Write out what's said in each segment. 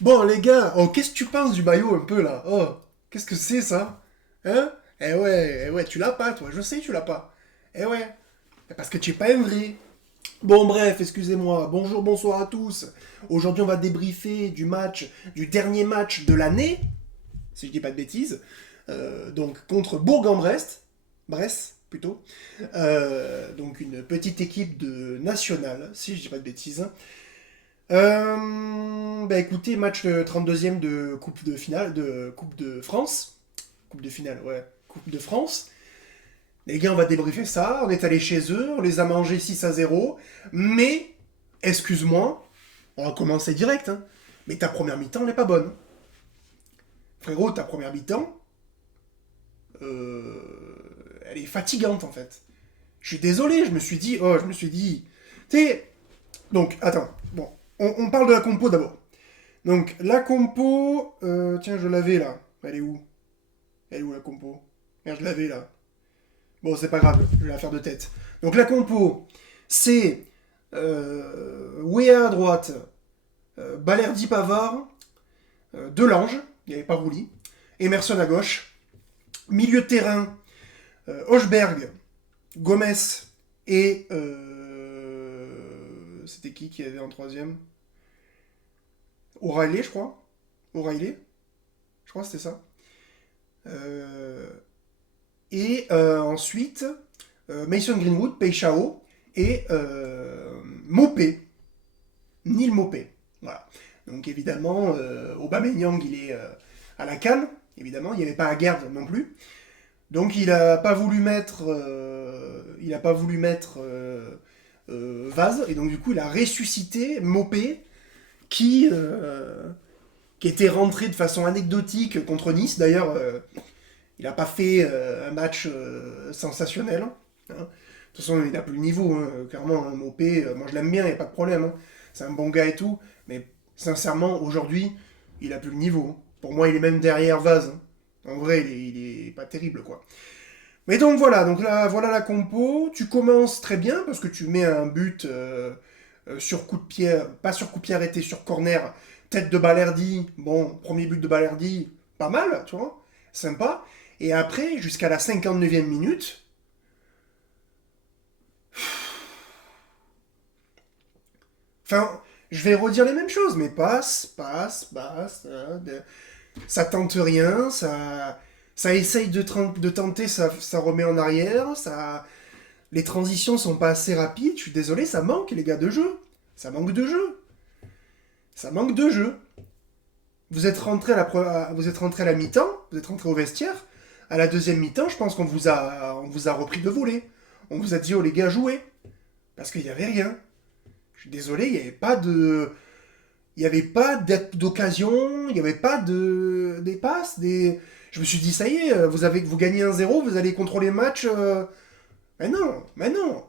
Bon, les gars, oh, qu'est-ce que tu penses du maillot un peu là? Oh, qu'est-ce que c'est ça? Hein? Eh ouais, tu l'as pas, toi, je sais que tu l'as pas. Eh ouais, parce que tu es pas un vrai. Bon, bref, excusez-moi. Bonjour, bonsoir à tous. Aujourd'hui, on va débriefer du match, du dernier match de l'année, si je dis pas de bêtises. Donc, contre Bourg-en-Bresse. Bresse, plutôt. Donc, une petite équipe de nationale, si je dis pas de bêtises. Bah écoutez, match 32e de Coupe de finale, de Coupe de France. Coupe de finale, ouais. Coupe de France. Les gars, on va débriefer ça. On est allé chez eux, on les a mangés 6-0. Mais, excuse-moi, on va commencer direct. Hein. Mais ta première mi-temps, elle n'est pas bonne. Frérot, ta première mi-temps, elle est fatigante en fait. Je suis désolé, je me suis dit. Tu sais, donc, attends, bon, on parle de la compo d'abord. Donc, la compo. Tiens, je l'avais là. Elle est où? Elle est où la compo? Merde, je l'avais là. Bon, c'est pas grave, je vais la faire de tête. Donc, la compo, c'est. Wea à droite, Balerdi Pavard, Delange, il n'y avait pas Rouli, Emerson à gauche, milieu de terrain, Hochberg, Gomez et. C'était qui avait en troisième? O'Reilly, je crois. O'Reilly, je crois que c'était ça. Euh, Et ensuite, Mason Greenwood, Peixao et Mopé. Neil Mopé. Voilà. Donc évidemment, Aubameyang, il est à la cale. Évidemment, il n'y avait pas à garde non plus. Donc il n'a pas voulu mettre, Vaz. Et donc du coup, il a ressuscité Mopé qui était rentré de façon anecdotique contre Nice. D'ailleurs, il n'a pas fait un match sensationnel. Hein. De toute façon, il n'a plus le niveau. Hein. Clairement, hein, Mopé, moi je l'aime bien, il n'y a pas de problème. Hein. C'est un bon gars et tout. Mais sincèrement, aujourd'hui, il n'a plus le niveau. Pour moi, il est même derrière Vaz. Hein. En vrai, il est pas terrible, quoi. Mais donc voilà, donc là, voilà la compo. Tu commences très bien parce que tu mets un but sur coup de pied, pas sur coup de pied arrêté, sur corner, tête de Balerdi. Bon, premier but de Balerdi, pas mal, tu vois, sympa. Et après, jusqu'à la 59e minute, enfin, je vais redire les mêmes choses, mais passe, hein, ça tente rien, ça essaye de tenter, ça remet en arrière, les transitions sont pas assez rapides, je suis désolé, ça manque les gars de jeu. Ça manque de jeu. Ça manque de jeu. Vous êtes rentré à la mi-temps, vous êtes rentré au vestiaire. À la deuxième mi-temps, je pense qu'on vous a repris de voler. On vous a dit, oh les gars, jouez. Parce qu'il n'y avait rien. Je suis désolé, il n'y avait pas d'occasion, il n'y avait pas des passes, des. Je me suis dit, ça y est, vous gagnez 1-0, vous allez contrôler le match. Mais non, mais non.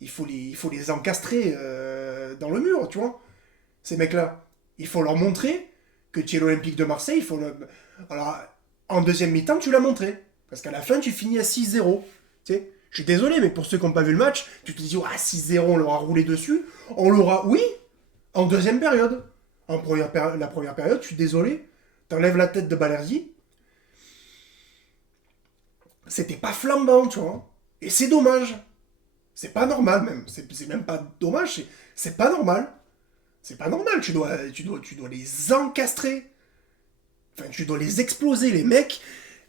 Il faut les encastrer dans le mur, tu vois. Ces mecs-là. Il faut leur montrer que tu es l'Olympique de Marseille. Alors, en deuxième mi-temps, tu l'as montré. Parce qu'à la fin, tu finis à 6-0. Tu sais, je suis désolé, mais pour ceux qui n'ont pas vu le match, tu te dis, ah, 6-0, on l'aura roulé dessus. On l'aura, oui, en deuxième période. La première période, je suis désolé. T'enlèves la tête de Balerdi. C'était pas flambant, tu vois. Et c'est dommage. C'est pas normal, même. C'est même pas dommage, c'est pas normal. C'est pas normal, tu dois les encastrer. Enfin, tu dois les exploser, les mecs.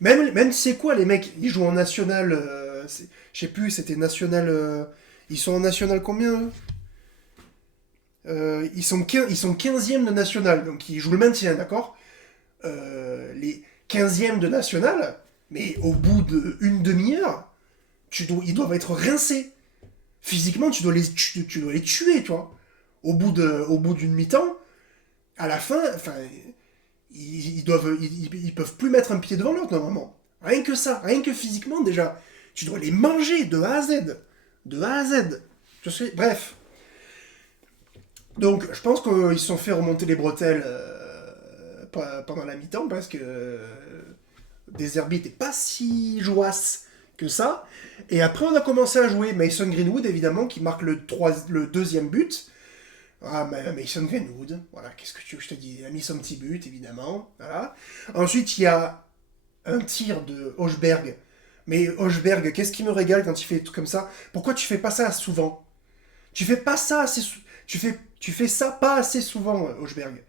Même tu sais quoi, les mecs, ils jouent en national. Je sais plus, c'était national. Ils sont en national combien eux ils sont 15e de national, donc ils jouent le maintien, d'accord. Les 15e de national, mais au bout d'une demi-heure, ils doivent être rincés. Physiquement, tu dois les tuer, tu vois. Au bout d'une mi-temps, à la fin, enfin, ils peuvent plus mettre un pied devant l'autre normalement. Rien que ça, rien que physiquement déjà, tu dois les manger de A à Z, de A à Z. Je sais, bref. Donc, je pense qu'ils se sont fait remonter les bretelles pendant la mi-temps parce que Deserbi n'était pas si joasse que ça. Et après, on a commencé à jouer Mason Greenwood, évidemment, qui marque le deuxième but. Ah, Mason Greenwood, voilà, qu'est-ce que tu veux que je te dise? Il a mis son petit but, évidemment, voilà. Ensuite, il y a un tir de Hochberg. Mais Hochberg, qu'est-ce qui me régale quand il fait tout comme ça? Pourquoi tu fais pas ça souvent? Tu fais pas ça assez tu fais ça pas assez souvent, Hochberg.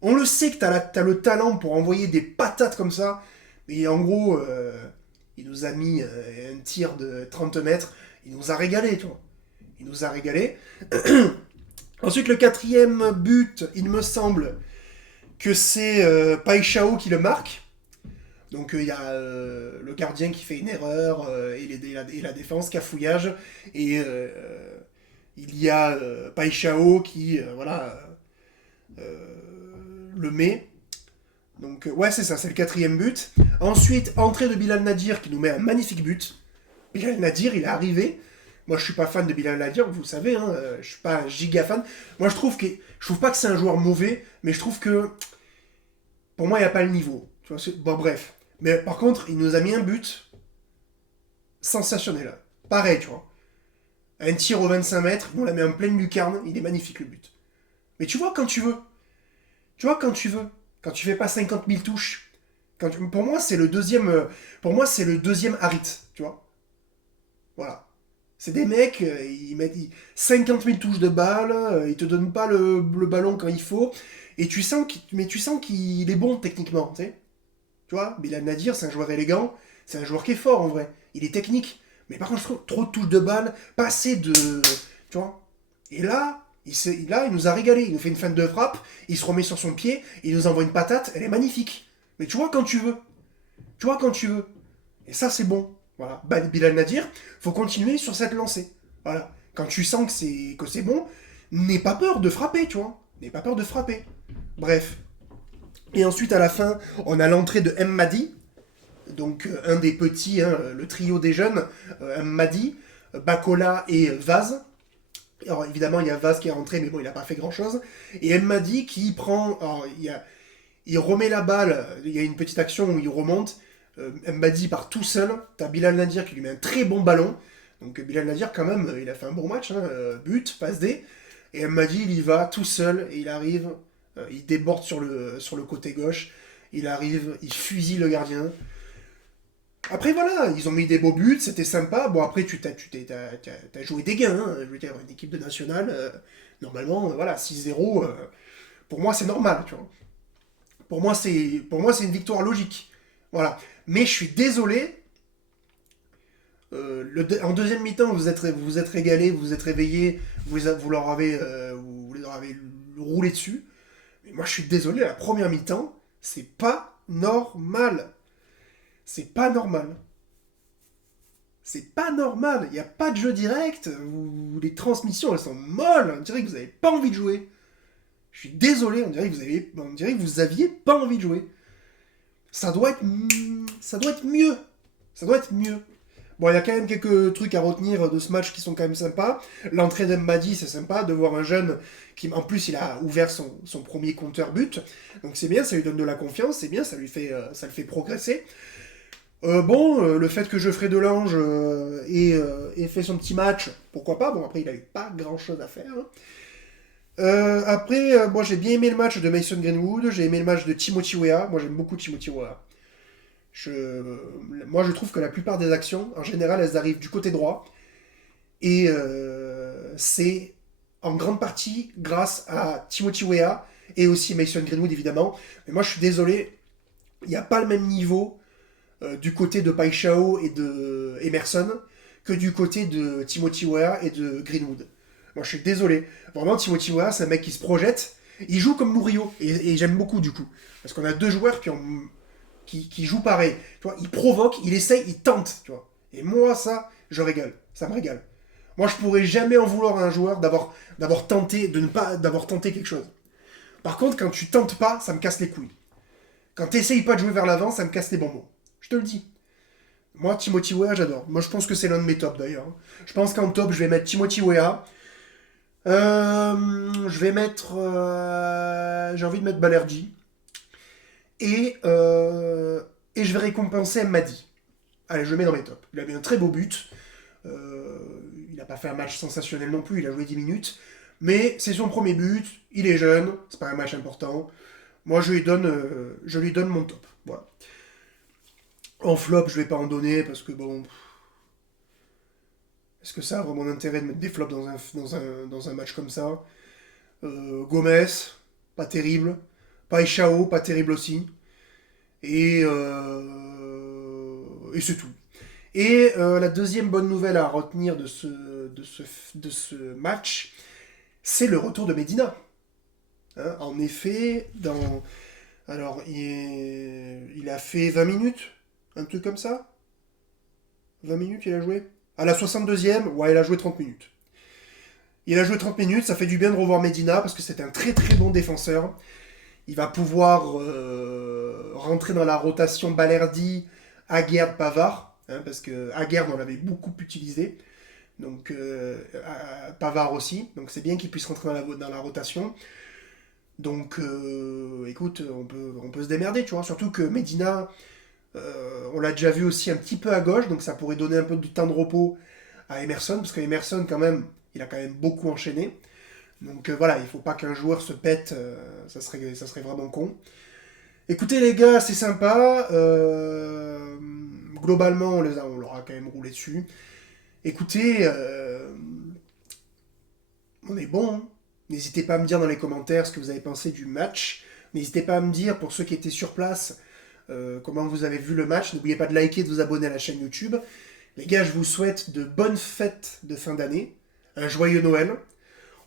On le sait que t'as le talent pour envoyer des patates comme ça, mais en gros, il nous a mis un tir de 30 mètres, il nous a régalé, tu vois. Il nous a régalé. Ensuite, le quatrième but, il me semble que c'est Paixão qui le marque. Donc il y a le gardien qui fait une erreur et la défense, cafouillage. Et il y a Paixão qui le met. Donc ouais, c'est ça, c'est le quatrième but. Ensuite, entrée de Bilal Nadir qui nous met un magnifique but. Bilal Nadir, il est arrivé. Moi, je suis pas fan de Bilal Nadir, vous le savez, hein, je suis pas un giga fan. Moi, je trouve pas que c'est un joueur mauvais, mais je trouve que pour moi, il n'y a pas le niveau. Tu vois, bon, bref. Mais par contre, il nous a mis un but sensationnel. Pareil, tu vois. Un tir au 25 mètres, il nous l'a mis en pleine lucarne, il est magnifique le but. Mais tu vois quand tu veux. Tu vois quand tu veux. Quand tu fais pas 50 000 touches. Pour moi, c'est le deuxième. Pour moi, c'est le deuxième Harit, tu vois. Voilà. C'est des mecs, ils mettent 50 000 touches de balle, ils te donnent pas le ballon quand il faut, et tu sens qu'il est bon techniquement, tu sais. Tu vois, Bilal Nadir, c'est un joueur élégant, c'est un joueur qui est fort en vrai, il est technique, mais par contre, je trouve trop de touches de balle, pas assez de. Tu vois. Et là, il nous a régalé, il nous fait une feinte de frappe, il se remet sur son pied, il nous envoie une patate, elle est magnifique. Mais tu vois quand tu veux. Tu vois quand tu veux. Et ça, c'est bon. Voilà. Bilal Nadir, faut continuer sur cette lancée. Voilà. Quand tu sens que c'est bon, n'aie pas peur de frapper, tu vois. N'aie pas peur de frapper. Bref. Et ensuite, à la fin, on a l'entrée de Madi. Donc, un des petits, hein, le trio des jeunes. Madi, Bakola et Vaz. Alors, évidemment, il y a Vaz qui est rentré, mais bon, il n'a pas fait grand-chose. Et Madi qui prend... Alors, il remet la balle, il y a une petite action où il remonte, Mbadi part tout seul, t'as Bilal Nadir qui lui met un très bon ballon, donc Bilal Nadir quand même, il a fait un bon match, hein, but, passe D, et Mbadi il y va tout seul, et il arrive, il déborde sur le côté gauche, il arrive, il fusille le gardien. Après voilà, ils ont mis des beaux buts, c'était sympa, bon après t'as joué des gains, hein, je veux dire, une équipe de nationale, normalement, voilà, 6-0, pour moi c'est normal, tu vois. Pour moi, c'est une victoire logique. Voilà. Mais je suis désolé. En deuxième mi-temps, vous êtes régalé, vous êtes réveillé, vous leur avez roulé dessus. Mais moi, je suis désolé. La première mi-temps, c'est pas normal. C'est pas normal. C'est pas normal. Il n'y a pas de jeu direct. Les transmissions, elles sont molles. On dirait que vous n'avez pas envie de jouer. Je suis désolé, on dirait que vous aviez pas envie de jouer. Ça doit être mieux. Ça doit être mieux. Bon, il y a quand même quelques trucs à retenir de ce match qui sont quand même sympas. L'entrée d'Mbadi, c'est sympa de voir un jeune qui, en plus, il a ouvert son premier compteur but. Donc c'est bien, ça lui donne de la confiance, c'est bien, ça le fait progresser. Le fait que Geoffrey Delange ait fait son petit match, pourquoi pas. Bon, après, il a eu pas grand chose à faire, hein. Après, moi j'ai bien aimé le match de Mason Greenwood, j'ai aimé le match de Timothy Weah. Moi j'aime beaucoup Timothy Weah. Moi je trouve que la plupart des actions, en général, elles arrivent du côté droit. Et c'est en grande partie grâce à Timothy Weah et aussi Mason Greenwood évidemment. Mais moi je suis désolé, il n'y a pas le même niveau du côté de Paixão et de Emerson que du côté de Timothy Weah et de Greenwood. Moi, je suis désolé. Vraiment, Timothy Weah, c'est un mec qui se projette. Il joue comme Murillo. Et j'aime beaucoup, du coup. Parce qu'on a deux joueurs qui jouent pareil. Tu vois, il provoque, il essaye, il tente. Tu vois. Et moi, ça, je régale. Ça me régale. Moi, je pourrais jamais en vouloir à un joueur d'avoir tenté, de ne pas d'avoir tenté quelque chose. Par contre, quand tu tentes pas, ça me casse les couilles. Quand tu essayes pas de jouer vers l'avant, ça me casse les bonbons. Je te le dis. Moi, Timothy Weah, j'adore. Moi, je pense que c'est l'un de mes tops, d'ailleurs. Je pense qu'en top, je vais mettre Timothy Weah. Je vais mettre. J'ai envie de mettre Balerji. Et je vais récompenser Madi. Allez, je le mets dans mes tops. Il a mis un très beau but. Il n'a pas fait un match sensationnel non plus, il a joué 10 minutes. Mais c'est son premier but, il est jeune, c'est pas un match important. Moi, je lui donne mon top. Voilà. En flop, je vais pas en donner parce que bon, est-ce que ça a vraiment d'intérêt de mettre des flops dans un match comme ça? Gomez, pas terrible. Paixão, pas terrible aussi. Et c'est tout. Et la deuxième bonne nouvelle à retenir de ce match, c'est le retour de Medina. Hein, en effet, alors, il a fait 20 minutes, un truc comme ça. 20 minutes, il a joué. À la 62e, ouais, il a joué 30 minutes. Il a joué 30 minutes, ça fait du bien de revoir Medina parce que c'est un très très bon défenseur. Il va pouvoir rentrer dans la rotation Balerdi, Aguerd, Pavard, hein, parce que Aguerd, on l'avait beaucoup utilisé. Donc Pavard aussi. Donc c'est bien qu'il puisse rentrer dans la rotation. Donc écoute, on peut se démerder, tu vois. Surtout que Medina, on l'a déjà vu aussi un petit peu à gauche, donc ça pourrait donner un peu du temps de repos à Emerson, parce qu'Emerson, quand même, il a quand même beaucoup enchaîné. Donc voilà, il faut pas qu'un joueur se pète, ça serait vraiment con. Écoutez les gars, c'est sympa. Globalement, on leur a quand même roulé dessus. Écoutez, on est bon, hein. N'hésitez pas à me dire dans les commentaires ce que vous avez pensé du match. N'hésitez pas à me dire, pour ceux qui étaient sur place, comment vous avez vu le match. N'oubliez pas de liker et de vous abonner à la chaîne YouTube. Les gars, je vous souhaite de bonnes fêtes de fin d'année, un joyeux Noël.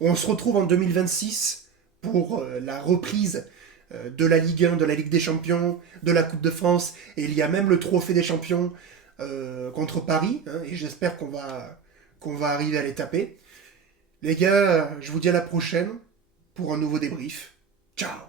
On se retrouve en 2026 pour la reprise de la Ligue 1, de la Ligue des Champions, de la Coupe de France, et il y a même le Trophée des Champions contre Paris, hein, et j'espère qu'on va arriver à les taper. Les gars, je vous dis à la prochaine pour un nouveau débrief. Ciao!